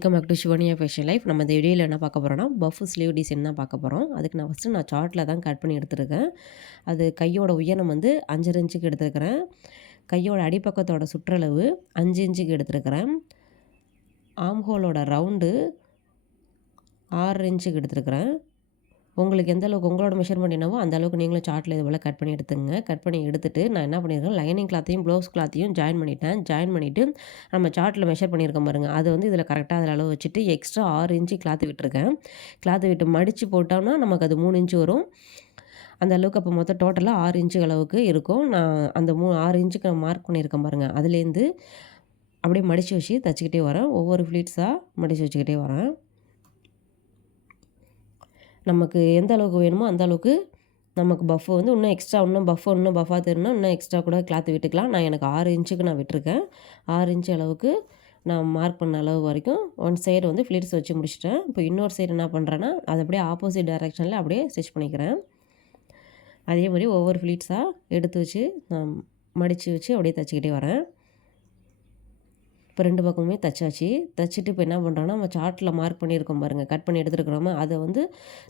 Welcome back to Sivaniya fashion life. நம்ம இந்த வீடியோவில் என்ன பார்க்க போகிறோம்னா, பஃப் ஸ்லீவ் டிசைன் தான் பார்க்க போகிறோம். அதுக்கு நான் சார்ட்டில் தான் கட் பண்ணி எடுத்துருக்கேன். அது கையோட உயரம் வந்து 5 இன்ச்சுக்கு எடுத்துருக்கிறேன். கையோட அடிப்பக்கத்தோட சுற்றளவு 5 இன்ச்சுக்கு எடுத்துருக்கிறேன். ஆம்ஹோலோட ரவுண்டு 6 இன்ச்சுக்கு எடுத்துருக்கிறேன். உங்களுக்கு எந்த அளவுக்கு உங்களோட மெஷர்மெண்ட் என்னவோ அந்த அளவுக்கு நீங்களும் சார்ட்டில் இது போல் கட் பண்ணி எடுத்துங்க. கட் பண்ணி எடுத்துட்டு நான் என்ன பண்ணியிருக்கேன், லைனிங் கிளாத்தையும் ப்ளவுஸ் கிளாத்தையும் ஜாயின் பண்ணிவிட்டு நம்ம சார்ட்டில் மெஷர் பண்ணியிருக்கோம் பாருங்கள், அது வந்து இதில் கரெக்டாக அதில் அளவு வச்சுட்டு எக்ஸ்ட்ரா 6 இன்ச்சு கிளாத்து விட்டுருக்கேன். கிளாத்து விட்டு மடித்து போட்டோம்னா நமக்கு அது 3 இன்ச்சு வரும். அந்த அளவுக்கு அப்போ மொத்தம் டோட்டலாக 6 இன்ச்சு அளவுக்கு இருக்கும். நான் அந்த 6 இன்ச்சுக்கு நான் மார்க் பண்ணியிருக்கேன் பாருங்கள், அதுலேருந்து அப்படியே மடித்து வச்சு தைச்சிக்கிட்டே வரேன். ஒவ்வொரு ஃப்ளீட்ஸாக மடித்து வச்சுக்கிட்டே வரேன். நமக்கு எந்த அளவுக்கு வேணுமோ அந்த அளவுக்கு நமக்கு பஃப் வந்து இன்னும் பஃபாக தெரியும்னா இன்னும் எக்ஸ்ட்ரா கூட கிளாத்து விட்டுக்கலாம். நான் எனக்கு 6 இன்ச்சுக்கு நான் விட்டுருக்கேன். 6 இன்ச்சு அளவுக்கு நான் மார்க் பண்ண அளவு வரைக்கும் ஒன் சைடு வந்து ஃப்ளீட்ஸ் வச்சு முடிச்சிட்டேன். இப்போ இன்னொரு சைடு என்ன பண்ணுறேன்னா, அதை அப்படியே ஆப்போசிட் டைரெக்ஷனில் அப்படியே ஸ்டிச் பண்ணிக்கிறேன். அதே மாதிரி ஒவ்வொரு ஃப்ளீட்ஸாக எடுத்து வச்சு நான் மடித்து வச்சு அப்படியே தைச்சிக்கிட்டே வரேன். இப்போ 2 பக்கமுமே தைச்சாச்சு. தைச்சிட்டு இப்போ என்ன பண்ணுறோன்னா, நம்ம சார்ட்டில் மார்க் பண்ணியிருக்கோம் பாருங்கள், கட் பண்ணி எடுத்துருக்கிறோமா, அதை வந்து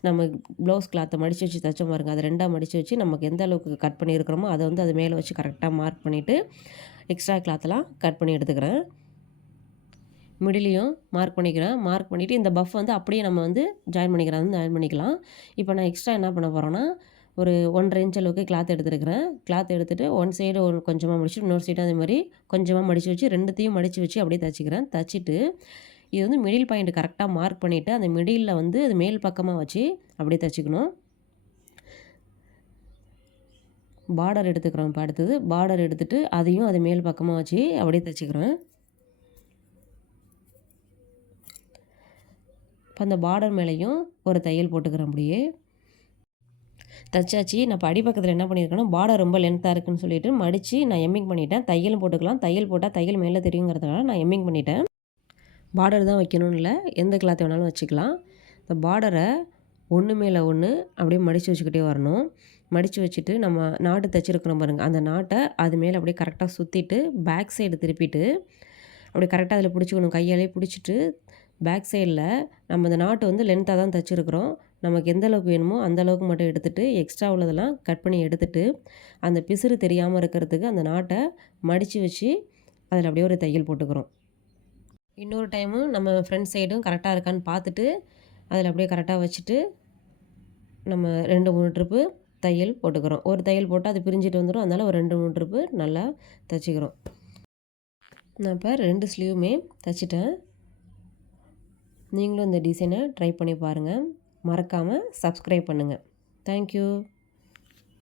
நம்ம ப்ளவுஸ் கிளாத்தை மடித்து வச்சு தைச்சோம் பாருங்கள், அதை 2ஆக மடித்து வச்சு நமக்கு எந்த அளவுக்கு கட் பண்ணியிருக்கிறோமோ அதை வந்து அது மேலே வச்சு கரெக்டாக மார்க் பண்ணிவிட்டு எக்ஸ்ட்ரா கிளாத்தெல்லாம் கட் பண்ணி எடுத்துக்கிறேன். மிடிலையும் மார்க் பண்ணிவிட்டு இந்த பஃப் வந்து அப்படியே நம்ம வந்து ஜாயின் பண்ணிக்கலாம். இப்போ நான் எக்ஸ்ட்ரா என்ன பண்ண போகிறேன்னா, ஒரு 1.5 இன்ச் அளவுக்கு கிளாத் எடுத்துருக்கிறேன். கிளாத் எடுத்துகிட்டு ஒன் சைடு கொஞ்சமாக மடிச்சுட்டு இன்னொரு சைடு அதே மாதிரி கொஞ்சமாக மடித்து வச்சு 2த்தையும் மடித்து வச்சு அப்படியே தைச்சிக்கிறேன். தைச்சிட்டு இது வந்து மிடில் பாயிண்ட் கரெக்டாக மார்க் பண்ணிவிட்டு அந்த மிடிலில் வந்து அது மேல் பக்கமாக வச்சு அப்படியே தைச்சிக்கணும். பார்டர் எடுத்துக்கிறோம். இப்போ அடுத்தது பார்டர் எடுத்துகிட்டு அதையும் அது மேல் பக்கமாக வச்சு அப்படியே தைச்சிக்கிறேன். இப்போ அந்த பார்டர் மேலேயும் ஒரு தையல் போட்டுக்கிறேன். அப்படியே தைச்சாச்சு. நான் இப்போ அடிப்பக்கத்தில் என்ன பண்ணியிருக்கேன்னா, பார்டர் ரொம்ப லென்த்தாக இருக்குதுன்னு சொல்லிட்டு மடித்து நான் எம்மிங் பண்ணிட்டேன். தையலும் போட்டுக்கலாம். தையல் போட்டால் தையல் மேலே தெரியுங்கிறதுனால நான் எம்மிங் பண்ணிட்டேன். பார்டர் தான் வைக்கணும்னு இல்லை, எந்த கிளாத் வேணாலும் வச்சுக்கலாம். இந்த பார்டரை ஒன்று மேலே ஒன்று அப்படியே மடித்து வச்சுக்கிட்டே வரணும். மடித்து வச்சுட்டு நம்ம நாட்டு தைச்சிருக்கிறோம் பாருங்கள், அந்த நாட்டை அது மேலே அப்படியே கரெக்டாக சுற்றிட்டு பேக் சைடு திருப்பிட்டு அப்படி கரெக்டாக அதில் பிடிச்சிக்கணும். கையாலே பிடிச்சிட்டு பேக் சைடில் நம்ம இந்த நாட்டு வந்து லென்த்தாக தான் தைச்சிருக்கிறோம். நமக்கு எந்த அளவுக்கு வேணுமோ அந்த அளவுக்கு மட்டும் எடுத்துகிட்டு எக்ஸ்ட்ரா உள்ளதெல்லாம் கட் பண்ணி எடுத்துகிட்டு அந்த பிசுறு தெரியாமல் இருக்கிறதுக்கு அந்த நாட்டை மடித்து வச்சு அதில் அப்படியே ஒரு தையல் போட்டுக்கிறோம். இன்னொரு டைமும் நம்ம ஃப்ரண்ட் சைடும் கரெக்டாக இருக்கான்னு பார்த்துட்டு அதில் அப்படியே கரெக்டாக வச்சுட்டு நம்ம 2-3 ட்ரிப்பு தையல் போட்டுக்கிறோம். ஒரு தையல் போட்டால் அது பிரிஞ்சிட்டு வந்துடும். அதனால் ஒரு 2-3 ட்ரிப்பு நல்லா தைச்சிக்கிறோம். நான் இப்போ 2 ஸ்லீவுமே தைச்சிட்டேன். நீங்களும் இந்த டிசைனை ட்ரை பண்ணி பாருங்கள். மறக்காமல் சப்ஸ்கிரைப் பண்ணுங்கள். தேங்க்யூ.